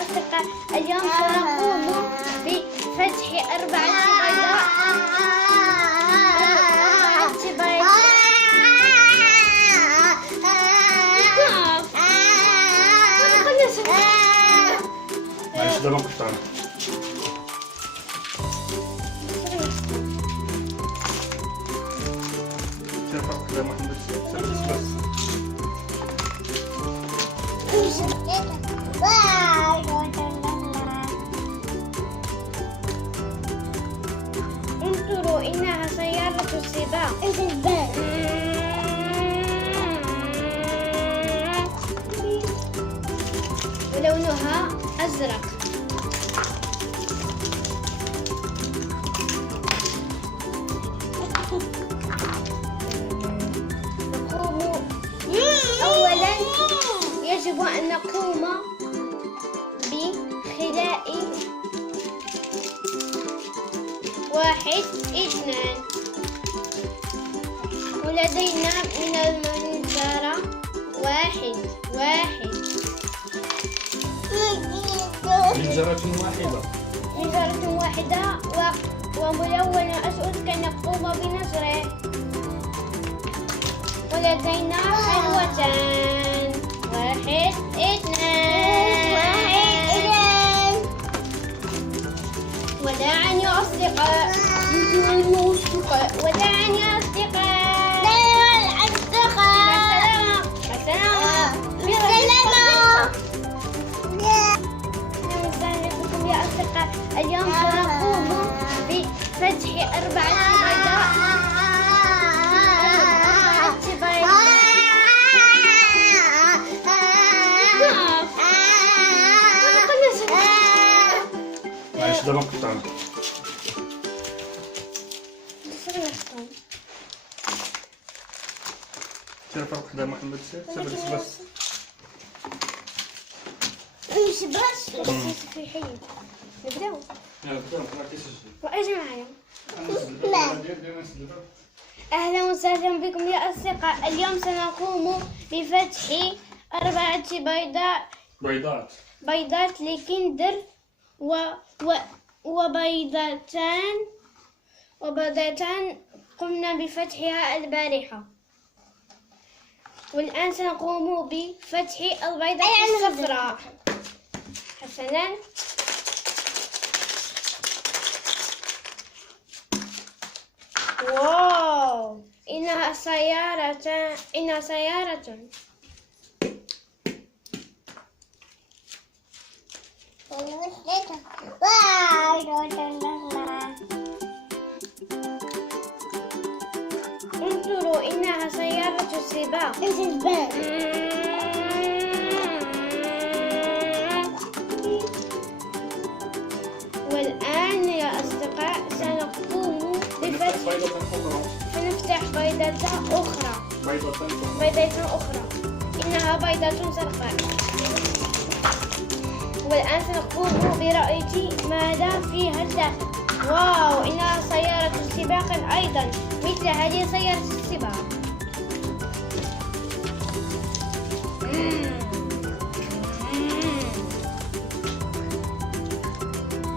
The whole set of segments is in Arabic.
أصدقاء، اليوم سنقوم بفتح 4 بيضاء. معلش ده موقف تاني. شايفك كده محمد بس. انظروا، إنها سيارة السباق. ولونها أزرق. أولا يجب أن نقوم بخلاء 1 2. ولدينا من المنظرة 1 منجرة واحدة. منظرة واحدة وملونة أسود كي نقوم بنشره. ولدينا حلوتان 1 2. وداعا يا أصدقاء. وداعا يا أصدقاء. اليوم سنقوم بفتح 4 بيضاء. معلش ده موقف تاني. شايفك كده محمد بس. في حي. نبدأ. يلا وأجي معايا. أهلا وسهلا بكم يا أصدقاء، اليوم سنقوم بفتح 4 بيضات لكندر وبيضتان قمنا بفتحها البارحة. والآن سنقوم بفتح البيضة الصفراء. حسنا. واو، إنها سيارة. انظروا، إنها سيارة السباق. والآن يا أصدقاء سنقوم سنفتح بيضة أخرى. إنها بيضة زرقاء. والآن سنقوم برؤية ماذا فيها الداخل. واو، إنها سيارة سباق أيضا مثل هذه سيارة السباق.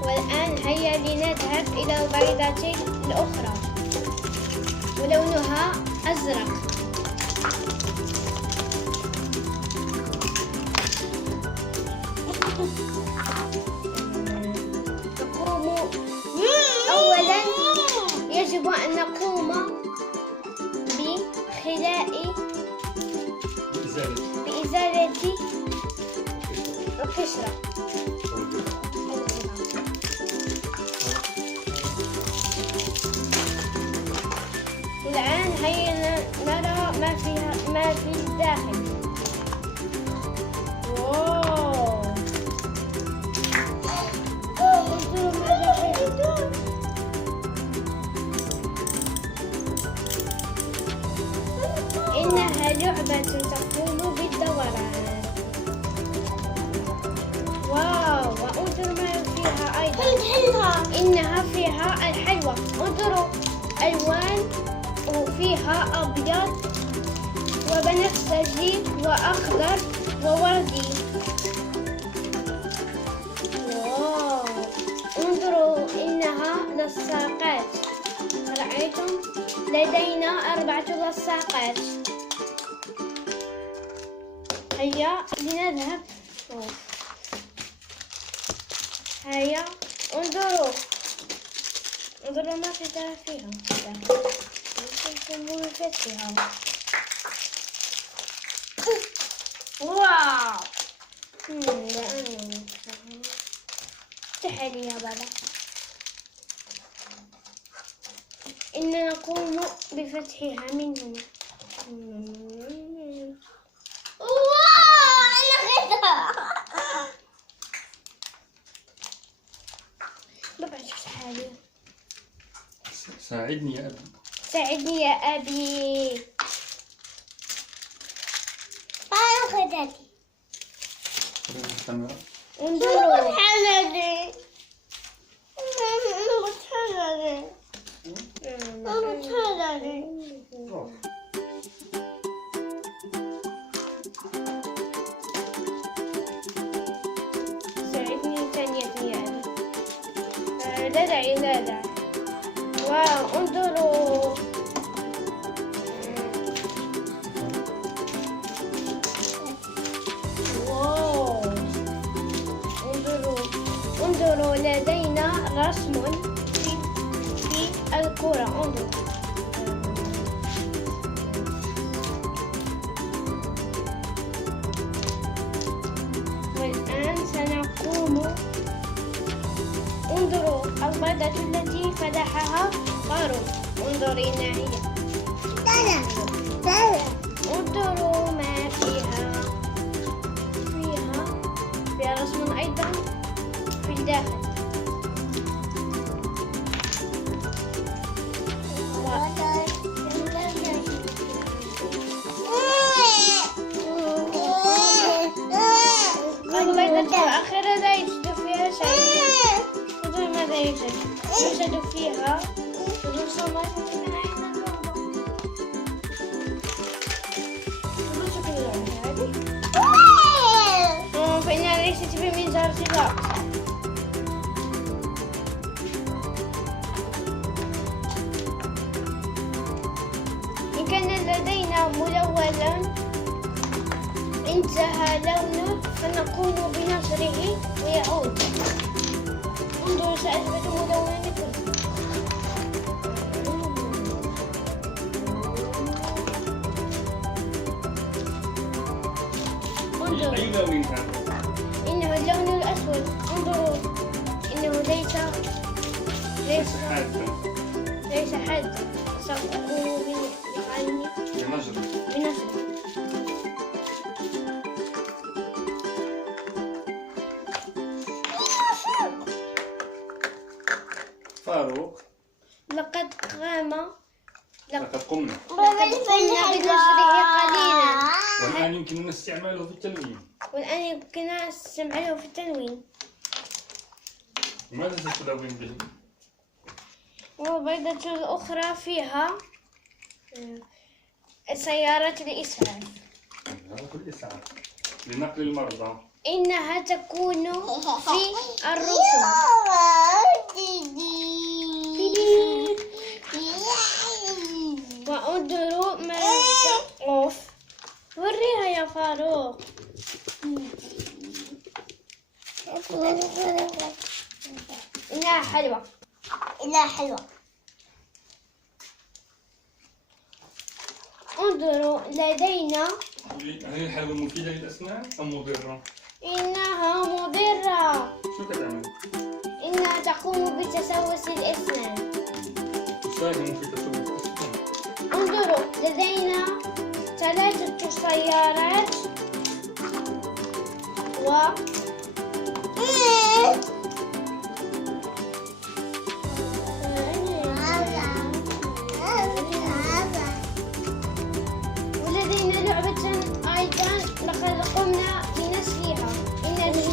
والآن هيا لنذهب إلى البيضة الأخرى ولونها أزرق. أولا يجب أن نقوم بإزالة القشرة. والآن هيا نرى ما في الداخل. واو، انظروا ماذا فيه. إنها لعبة تقوم بالدوران. واو، وانظروا ما فيها أيضا. إنها فيها الحلوى. انظروا، ألوان وفيها أبيض وبنفسجي وأخضر ووردي. لصاقات. رأيتم؟ لدينا 4 لصاقات. هيا لنذهب. هيا انظروا ماذا فيها. يمكنكم فتحها. واو. افتح لي يا بابا. إننا نقوم بفتحها من هنا. واو أنا خدها. بابا افتحها لي. ساعدني يا أبي. ساعدني يا أبي. أنا خدتي. الكاميرا. انظروا. ساعدني ثانية يا أبي. لا داعي لا داعي. واو انظروا. واو انظروا لدينا رسم في الكرة. انظروا. والآن سنقوم. انظروا البيضة التي فتحها فاروق. انظرينا هي. انظروا ما فيها. فيها رسم أيضا في الداخل. البيضة الأخيرة لا يوجد فيها شيء. انظروا ماذا يوجد فيها رسومات من أين اللعبة. فإنها ليست بمنظار سباق. إن كان لدينا ملونا انتهى لونه فنقوم بنشره ويعود. انظروا سأثبت ملونكم. أي لون هذا؟ إنه اللون الأسود. انظروا إنه ليس حادا. ليس حادا. سأقوم بنجر. بنشره. فاروق. لقد قمنا. بنشره قليلا. والآن يمكننا استعماله في التلوين. والآن يمكننا استعماله في التلوين. ماذا ستلون به؟ والبيضة الأخرى فيها سيارة الإسعاف. هذا كل إسعاف لنقل المرضى. إنها تكون في الرسوم. وانظروا ماذا. أوف وريها يا فاروق. إنها حلوة. انظروا لدينا. هل الحلوى مفيدة للأسنان أم مضرة؟ إنها مضرة. شو كتعمل؟ إنها تقوم بتسوس الأسنان. تساهم في تسوس الأسنان. انظروا لدينا 3 سيارات ولدينا لعبة أيضا لقد قمنا بنسخها. إن هذه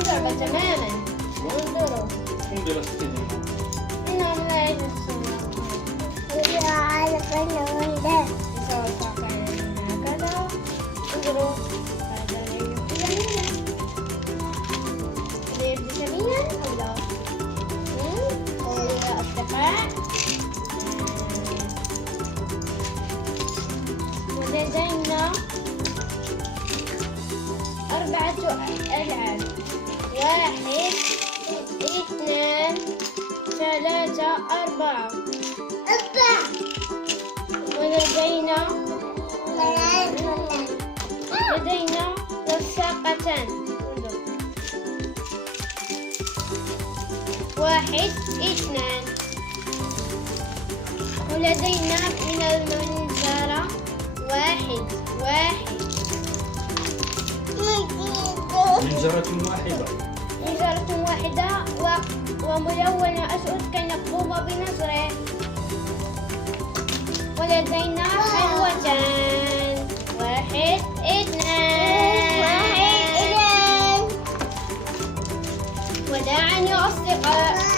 اللعبة تماما. انظروا قم بدراستهم. إنهم لا يجلسون. هكذا. انظروا هذا لا يبدو جميلا أو لا؟ ولدينا 4 ألعاب. 1 2 3 4. ولدينا لصاقتان. 1 2. ولدينا من المنظرة 1 منجرة واحدة. منظرة واحدة وملونة أسود كنقوم بنظره. ولدينا حلوتان 1 2. وداعا يا أصدقاء.